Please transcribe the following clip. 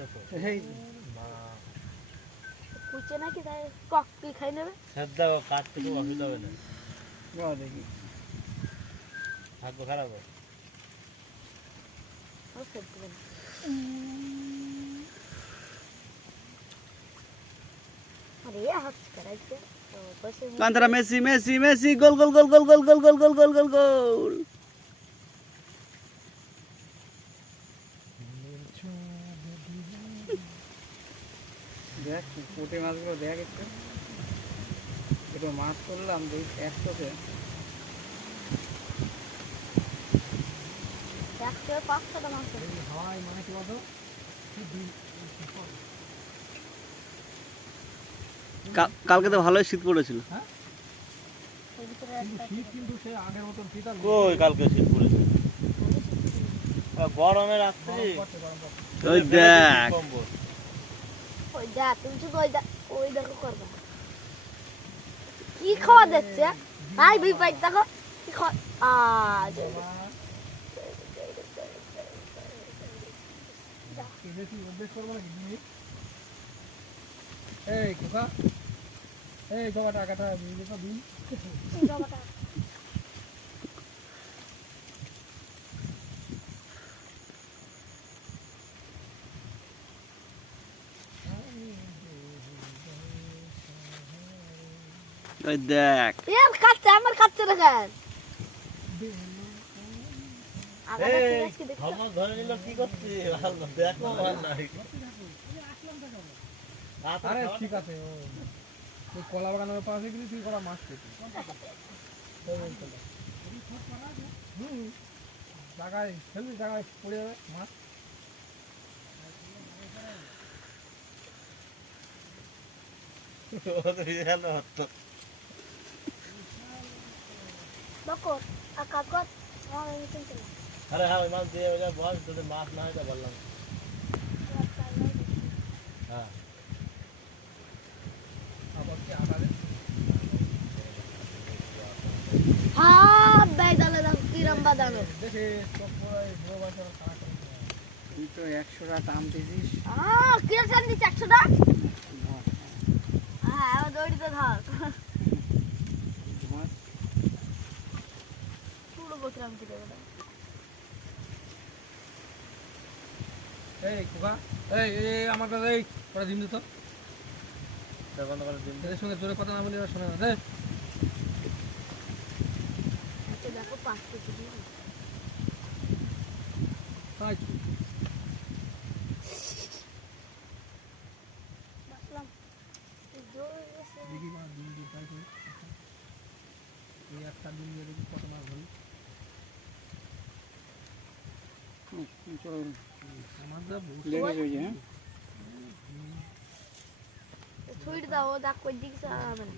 এই কুচে নাকি তাই কক কি খাই নেবে শ্রদ্ধা কাটতে খুব অসুবিধা হবে না দেখি ভাগ্য খারাপ হয় ও সেদ্ধ হবে আরে হাত করাইছে তো বসে কান্তরা মেসি মেসি মেসি গোল গোল গোল গোল গোল গোল গোল গোল গোল গোল গোল দেখ পুঁটি মাছগুলো দেখ একটু মাছ করলাম দুই একশোতে 500 টাকা মাছ হয় মানে কি বলতো কালকে তো ভালোই শীত পড়েছিল শীত কিন্তু সে আগের মতন শীত আর কই কালকে শীত পড়েছে গরমে রাত্রি ওই দেখ ওই দা তুমি শুধু ওই দেখো করবে কি খাওয়া দেখছে ভাই বিপাই দেখো কি খাওয়া এই কোকা এই জবা টাকাটা দিয়ে তো দিন ওই দেখ এর খাচ্ছে আমার খাচ্ছে না কেন আমার ধরে নিল কি করছি দেখো আমার নাই আরে ঠিক আছে ওই কলা বাগানের পাশে গেলে তুই করা মাছ পেতি জায়গায় ফেলবি জায়গায় পড়ে যাবে মাছ আরে হ্যাঁ ওই মাছ দিয়ে বল তোদের মাছ না হয় তা বললাম হ্যাঁ তুই তো 100 টাকা দাম দিছিস কিরকম দিচ্ছে 100 টাকা হ্যাঁ দৌড়ি তো ধর পুরো বকরাম কি দেবো এই কোকা এই আমার কাছে এই পরে দিন দিত তখন দিন এদের সঙ্গে জোরে কথা না বলি আর শোনে না রে দেখো 5 কেজি তাই বাসলাম জোরে গেছে দেখি না দিন দিয়ে তাই এই একটা দিন দিয়ে দেখি কত মাছ ধরি চলো আমার যা লেগে যাই হ্যাঁ ছুঁড়ে দাও দেখ কই দিকে যাবে না